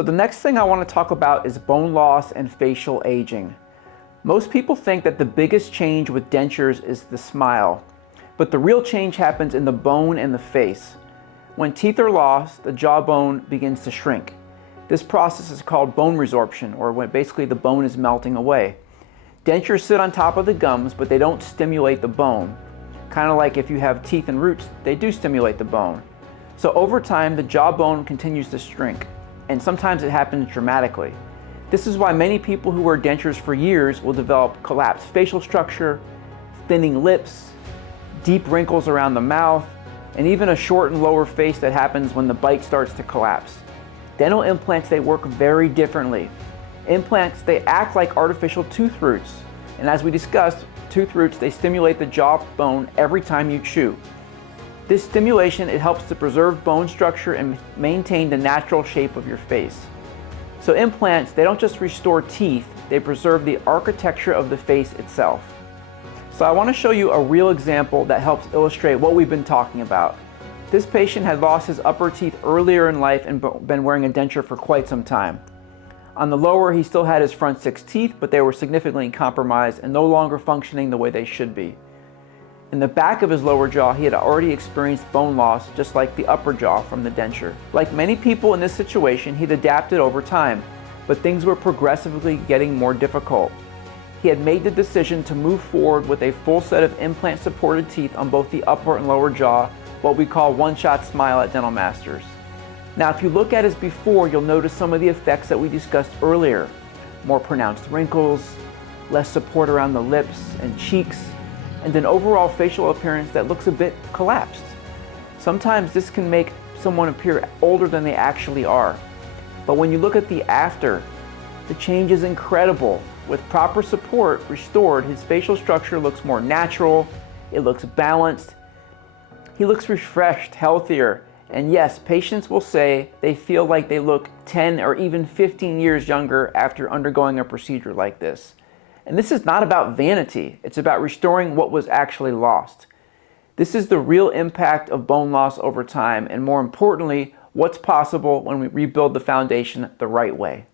So the next thing I want to talk about is bone loss and facial aging. Most people think that the biggest change with dentures is the smile, but the real change happens in the bone and the face. When teeth are lost, the jawbone begins to shrink. This process is called bone resorption, or when basically the bone is melting away. Dentures sit on top of the gums, but they don't stimulate the bone. Kind of like if you have teeth and roots, they do stimulate the bone. So over time, the jawbone continues to shrink, and sometimes it happens dramatically. This is why many people who wear dentures for years will develop collapsed facial structure, thinning lips, deep wrinkles around the mouth, and even a shortened lower face that happens when the bite starts to collapse. Dental implants, they work very differently. Implants, they act like artificial tooth roots, and as we discussed, tooth roots, they stimulate the jawbone every time you chew. This stimulation, it helps to preserve bone structure and maintain the natural shape of your face. So implants, they don't just restore teeth, they preserve the architecture of the face itself. So I want to show you a real example that helps illustrate what we've been talking about. This patient had lost his upper teeth earlier in life and been wearing a denture for quite some time. On the lower, he still had his front 6 teeth, but they were significantly compromised and no longer functioning the way they should be. In the back of his lower jaw, he had already experienced bone loss, just like the upper jaw from the denture. Like many people in this situation, he'd adapted over time, but things were progressively getting more difficult. He had made the decision to move forward with a full set of implant-supported teeth on both the upper and lower jaw, what we call one-shot smile at Dental Masters. Now, if you look at his before, you'll notice some of the effects that we discussed earlier. More pronounced wrinkles, less support around the lips and cheeks, and an overall facial appearance that looks a bit collapsed. Sometimes this can make someone appear older than they actually are. But when you look at the after, the change is incredible. With proper support restored, his facial structure looks more natural, it looks balanced, he looks refreshed, healthier, and yes, patients will say they feel like they look 10 or even 15 years younger after undergoing a procedure like this. And this is not about vanity, it's about restoring what was actually lost. This is the real impact of bone loss over time, and more importantly, what's possible when we rebuild the foundation the right way.